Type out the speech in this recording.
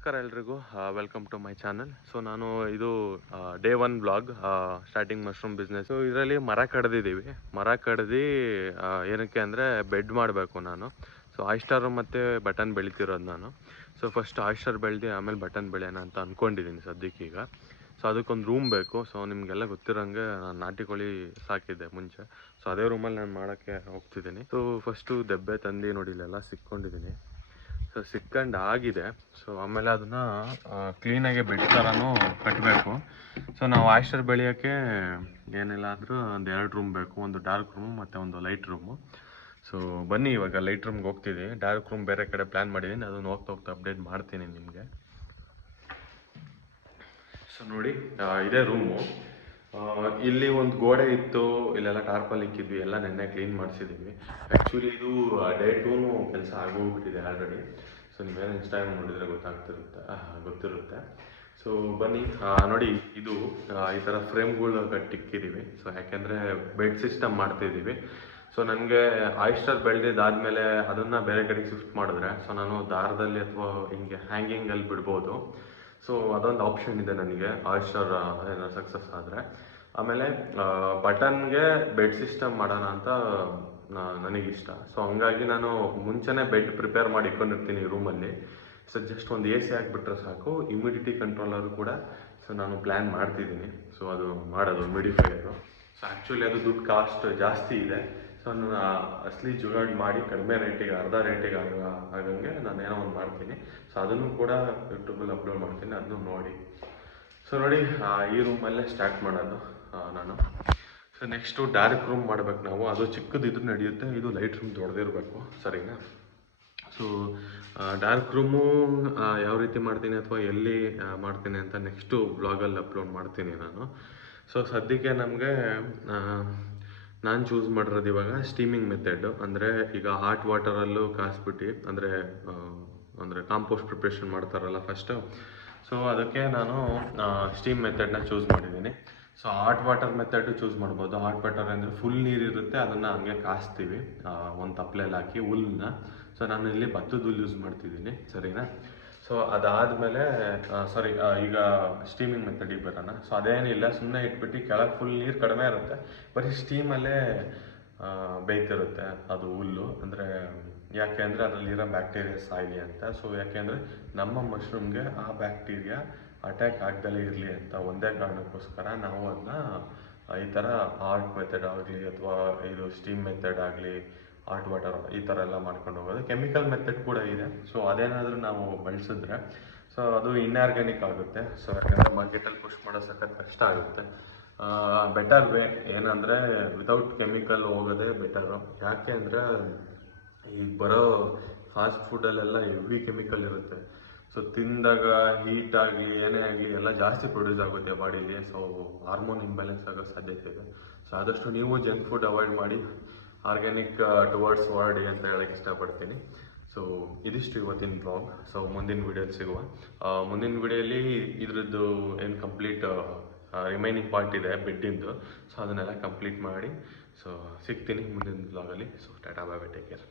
ನಮಸ್ಕಾರ ಎಲ್ರಿಗೂ, welcome to my channel. So ನಾನು ಇದು day 1 blog starting mushroom business. So ಇದರಲ್ಲಿ ಮರ ಕಡ್ದಿದ್ದೀವಿ. ಮರ ಕಡ್ದು ಏನಕ್ಕೆ ಅಂದರೆ ಬೆಡ್ ಮಾಡಬೇಕು ನಾನು. ಸೊ ಆಯಿಸ್ಟರ್ ಮತ್ತು ಬಟನ್ ಬೆಳಿತಿರೋದು ನಾನು. ಸೊ ಫಸ್ಟ್ ಆಯಿಸ್ಟರ್ ಬೆಳೆದು ಆಮೇಲೆ ಬಟನ್ ಬೆಳೆಯೋಣ ಅಂತ ಅಂದ್ಕೊಂಡಿದ್ದೀನಿ ಸದ್ಯಕ್ಕೀಗ. ಸೊ ಅದಕ್ಕೊಂದು ರೂಮ್ ಬೇಕು. ಸೊ ನಿಮಗೆಲ್ಲ ಗೊತ್ತಿರೋಂಗೆ ನಾನು ನಾಟಿ ಕೋಳಿ ಸಾಕಿದ್ದೆ ಮುಂಚೆ. ಸೊ ಅದೇ ರೂಮಲ್ಲಿ ನಾನು ಮಾಡೋಕ್ಕೆ ಹೋಗ್ತಿದ್ದೀನಿ. ಸೊ ಫಸ್ಟು ದೆಬ್ಬೆ ತಂದು ನೋಡಿ ಇಲ್ಲೆಲ್ಲ ಸಿಕ್ಕೊಂಡಿದ್ದೀನಿ. ಸೊ ಸಿಕ್ಕಂಡು ಆಗಿದೆ. ಸೊ ಆಮೇಲೆ ಅದನ್ನು ಕ್ಲೀನಾಗಿ ಬೆಡ್ ಥರನೂ ಕಟ್ಟಬೇಕು. ಸೊ ನಾವು ಆಯಿಸ್ಟರ್ ಬೆಳೆಯೋಕ್ಕೆ ಏನಿಲ್ಲ ಅಂದರೂ ಒಂದು 2 ರೂಮ್ ಬೇಕು. ಒಂದು ಡಾರ್ಕ್ ರೂಮ್ ಮತ್ತು ಒಂದು ಲೈಟ್ ರೂಮು. ಸೊ ಬನ್ನಿ ಇವಾಗ ಲೈಟ್ ರೂಮ್ಗೆ ಹೋಗ್ತಿದ್ದೀವಿ. ಡಾರ್ಕ್ ರೂಮ್ ಬೇರೆ ಕಡೆ ಪ್ಲ್ಯಾನ್ ಮಾಡಿದ್ದೀನಿ, ಅದನ್ನು ಹೋಗ್ತಾ ಅಪ್ಡೇಟ್ ಮಾಡ್ತೀನಿ ನಿಮಗೆ. ಸೊ ನೋಡಿ, ಇದೇ ರೂಮು. ಇಲ್ಲಿ ಒಂದು ಗೋಡೆ ಇತ್ತು, ಇಲ್ಲೆಲ್ಲ ಟಾರ್ಪಲ್ ಇಕ್ಕಿದ್ವಿ, ಎಲ್ಲ ನೆನ್ನೆ ಕ್ಲೀನ್ ಮಾಡಿಸಿದ್ವಿ. ಆ್ಯಕ್ಚುಲಿ ಇದು ಡೇ 2 ಕೆಲಸ ಆಗೋಗ್ಬಿಟ್ಟಿದೆ ಆಲ್ರೆಡಿ. ಸೊ ನೀವೇನು ಇನ್ಸ್ಟಾಗ್ರಾಮ್ ನೋಡಿದರೆ ಗೊತ್ತಿರುತ್ತೆ. ಸೊ ಬನ್ನಿ ನೋಡಿ, ಇದು ಈ ಥರ ಫ್ರೇಮ್ಗಳು ಕಟ್ಟಿಕ್ಕಿದ್ದೀವಿ. ಸೊ ಯಾಕೆಂದರೆ ಬೆಡ್ ಸಿಸ್ಟಮ್ ಮಾಡ್ತಾಯಿದ್ದೀವಿ. ಸೊ ನನಗೆ ಆಯಿಸ್ಟರ್ ಬೆಳೆದಿದ್ದಾದಮೇಲೆ ಅದನ್ನು ಬೇರೆ ಕಡೆಗೆ ಶಿಫ್ಟ್ ಮಾಡಿದ್ರೆ ಸೊ ನಾನು ದಾರದಲ್ಲಿ ಅಥವಾ ಹಿಂಗೆ ಹ್ಯಾಂಗಿಂಗಲ್ಲಿ ಬಿಡ್ಬೋದು. ಸೊ ಅದೊಂದು ಆಪ್ಷನ್ ಇದೆ ನನಗೆ, ಆಯಿಸ್ಟರ್ ಏನೋ ಸಕ್ಸಸ್ ಆದರೆ. ಆಮೇಲೆ ಬಟನ್ಗೆ ಬೆಡ್ ಸಿಸ್ಟಮ್ ಮಾಡೋಣ ಅಂತ ನನಗಿಷ್ಟ. ಸೊ ಹಂಗಾಗಿ ನಾನು ಮುಂಚೆನೇ ಬೆಡ್ ಪ್ರಿಪೇರ್ ಮಾಡಿ ಇಟ್ಕೊಂಡಿರ್ತೀನಿ ರೂಮಲ್ಲಿ. ಸೊ ಜಸ್ಟ್ ಒಂದು AC ಹಾಕಿಬಿಟ್ರೆ ಸಾಕು. ಹ್ಯುಮಿಡಿಟಿ ಕಂಟ್ರೋಲರು ಕೂಡ ಸೊ ನಾನು ಪ್ಲ್ಯಾನ್ ಮಾಡ್ತಿದ್ದೀನಿ. ಸೊ ಅದು ಮಾಡೋದು ಮಿಡಿಫೈಯರು. ಸೊ ಆ್ಯಕ್ಚುಲಿ ಅದು ದುಡ್ಡು ಕಾಸ್ಟ್ ಜಾಸ್ತಿ ಇದೆ. ಸೊ ನಾನು ಅಸಲಿ ಜುಗಾಡ್ ಮಾಡಿ ಕಡಿಮೆ ರೇಟಿಗೆ, ಅರ್ಧ ರೇಟಿಗೆ ಆಗಂಗೆ ನಾನು ಏನೋ ಒಂದು ಮಾಡ್ತೀನಿ. ಸೊ ಅದನ್ನು ಕೂಡ ಯೂಟ್ಯೂಬಲ್ಲಿ ಅಪ್ಲೋಡ್ ಮಾಡ್ತೀನಿ, ಅದನ್ನು ನೋಡಿ. ಸೊ ನೋಡಿ, ಈ ರೂಮಲ್ಲೇ ಸ್ಟಾರ್ಟ್ ಮಾಡೋದು ನಾನು. ಸೊ ನೆಕ್ಸ್ಟು ಡಾರ್ಕ್ ರೂಮ್ ಮಾಡ್ಬೇಕು ನಾವು. ಅದು ಚಿಕ್ಕದಿದ್ರು ನಡೆಯುತ್ತೆ, ಇದು ಲೈಟ್ ರೂಮ್ ದೊಡ್ಡದಿರಬೇಕು, ಸರಿನಾ? ಸೊ ಡಾರ್ಕ್ ರೂಮು ಯಾವ ರೀತಿ ಮಾಡ್ತೀನಿ ಅಥವಾ ಎಲ್ಲಿ ಮಾಡ್ತೀನಿ ಅಂತ ನೆಕ್ಸ್ಟು ಬ್ಲಾಗಲ್ಲಿ ಅಪ್ಲೋಡ್ ಮಾಡ್ತೀನಿ ನಾನು. ಸೊ ಸದ್ಯಕ್ಕೆ ನಮಗೆ ನಾನು ಚೂಸ್ ಮಾಡಿರೋದು ಇವಾಗ ಸ್ಟೀಮಿಂಗ್ ಮೆಥಡು. ಅಂದರೆ ಈಗ ಹಾಟ್ ವಾಟರಲ್ಲೂ ಕಾಯಿಸ್ಬಿಟ್ಟು ಅಂದರೆ ಕಾಂಪೋಸ್ಟ್ ಪ್ರಿಪ್ರೇಷನ್ ಮಾಡ್ತಾರಲ್ಲ ಫಸ್ಟು. ಸೊ ಅದಕ್ಕೆ ನಾನು ಸ್ಟೀಮ್ ಮೆಥಡ್ನ ಚೂಸ್ ಮಾಡಿದ್ದೀನಿ. So hot water method choose ಮಾಡ್ಬೋದು. ಹಾಟ್ ವಾಟರ್ ಅಂದರೆ ಫುಲ್ ನೀರಿರುತ್ತೆ, ಅದನ್ನು ಹಂಗೆ ಕಾಯಿಸ್ತೀವಿ ಒಂದು ತಪ್ಪಲೆಯಲ್ಲಿ ಹಾಕಿ ಹುಲ್ಲನ್ನ. ಸೊ ನಾನು ಇಲ್ಲಿ ಭತ್ತದ ಹುಲ್ಲು ಯೂಸ್ ಮಾಡ್ತಿದ್ದೀನಿ, ಸರಿನಾ? ಸೊ ಅದಾದಮೇಲೆ ಈಗ ಸ್ಟೀಮಿಂಗ್ ಮೆಥಡಿಗೆ ಬರೋಣ. ಸೊ ಅದೇನಿಲ್ಲ, ಸುಮ್ಮನೆ ಇಟ್ಬಿಟ್ಟು ಕೆಳಗೆ ಫುಲ್ ನೀರು ಕಡಿಮೆ ಇರುತ್ತೆ, ಬರೀ ಸ್ಟೀಮಲ್ಲೇ ಬೇಯ್ತಿರುತ್ತೆ ಅದು ಹುಲ್ಲು. ಅಂದರೆ ಯಾಕೆ ಅಂದರೆ ಅದರಲ್ಲಿರೋ ಬ್ಯಾಕ್ಟೀರಿಯಾ ಸಾಯಲಿ ಅಂತ. ಸೊ ಯಾಕೆಂದರೆ ನಮ್ಮ ಮಶ್ರೂಮ್ಗೆ ಆ ಬ್ಯಾಕ್ಟೀರಿಯಾ ಅಟ್ಯಾಕ್ ಆಗ್ದಲೇ ಇರಲಿ ಅಂತ ಒಂದೇ ಕಾರಣಕ್ಕೋಸ್ಕರ ನಾವು ಅದನ್ನ ಈ ಥರ ಹಾಟ್ ಮೆಥಡ್ ಆಗಲಿ ಅಥವಾ ಇದು ಸ್ಟೀಮ್ ಮೆಥಡ್ ಆಗಲಿ, ಹಾಟ್ ವಾಟರ್ ಈ ಥರ ಎಲ್ಲ ಮಾಡ್ಕೊಂಡು ಹೋಗೋದು. ಕೆಮಿಕಲ್ ಮೆಥಡ್ ಕೂಡ ಇದೆ. ಸೊ ಅದೇನಾದರೂ ನಾವು ಬಳಸಿದ್ರೆ ಸೊ ಅದು ಇನ್ಆರ್ಗ್ಯಾನಿಕ್ ಆಗುತ್ತೆ. ಸೊ ಯಾಕಂದರೆ ಮಾರ್ಕೆಟಲ್ಲಿ ಪುಷ್ ಮಾಡೋ ಸಖತ್ ಕಷ್ಟ ಆಗುತ್ತೆ. ಬೆಟರ್ ವೇ ಏನಂದರೆ ವಿತೌಟ್ ಕೆಮಿಕಲ್ ಹೋಗೋದೇ ಬೆಟರು. ಯಾಕೆ ಅಂದರೆ ಈಗ ಬರೋ ಫಾಸ್ಟ್ ಫುಡ್ಡಲ್ಲೆಲ್ಲ ಹೆವಿ ಕೆಮಿಕಲ್ ಇರುತ್ತೆ. ಸೊ ತಿಂದಾಗ ಹೀಟ್ ಆಗಲಿ ಏನೇ ಆಗಲಿ ಎಲ್ಲ ಜಾಸ್ತಿ ಪ್ರೊಡ್ಯೂಸ್ ಆಗುತ್ತೆ ಬಾಡೀಲಿ. ಸೊ ಹಾರ್ಮೋನ್ ಇಂಬ್ಯಾಲೆನ್ಸ್ ಆಗೋ ಸಾಧ್ಯತೆ ಇದೆ. ಸೊ ಆದಷ್ಟು ನೀವು ಜಂಕ್ ಫುಡ್ ಅವಾಯ್ಡ್ ಮಾಡಿ ಆರ್ಗ್ಯಾನಿಕ್ ಟುವರ್ಡ್ಸ್ ವಾರ್ಡಿ ಅಂತ ಹೇಳಕ್ಕೆ ಇಷ್ಟಪಡ್ತೀನಿ. ಸೊ ಇದಿಷ್ಟು ಇವತ್ತಿನ ಬ್ಲಾಗ್. ಸೊ ಮುಂದಿನ ವೀಡಿಯೋಲಿ ಸಿಗುವ. ಮುಂದಿನ ವೀಡಿಯೋಲಿ ಇದ್ರದ್ದು ಏನು ಕಂಪ್ಲೀಟ್ ರಿಮೈನಿಂಗ್ ಪಾರ್ಟ್ ಇದೆ ಬೆಡ್ಡಿಂದು. ಸೊ ಅದನ್ನೆಲ್ಲ ಕಂಪ್ಲೀಟ್ ಮಾಡಿ ಸೊ ಸಿಗ್ತೀನಿ ಮುಂದಿನ ಬ್ಲಾಗಲ್ಲಿ. So ta-ta, bye bye, take care.